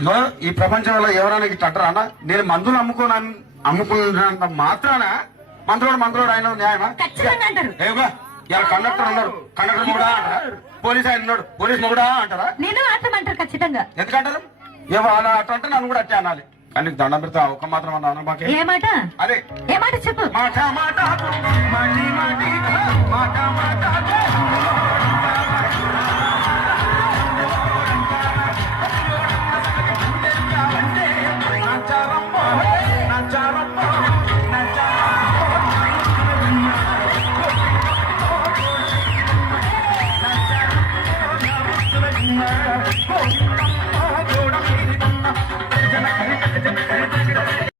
ఇగో ఈ ప్రపంచంలో ఎవరైనా ఇట్లా అంటారా అన్న? నేను మందులు అమ్ముకున్నంత మాత్రాన మంత్రుడు ఆయన న్యాయమా? ఖచ్చితంగా అంటారు. ఏమో ఇలా కండక్టర్ ఉన్నారు, కండక్టర్ మొగుడా అంటారా? పోలీస్ ఆయన ఉన్నాడు, పోలీస్ మొగుడా అంటారా? నేను అర్థమంటారు ఖచ్చితంగా. ఎందుకంటారు? ఏమో అలా అట్లా అంటే నన్ను కూడా అట్టే అనాలి. కానీ దండం పెడతా ఒక మాత్రం అన్నా మాకే. ఏ మాట? అదే ఏ మాట చెప్పు. మాట మాట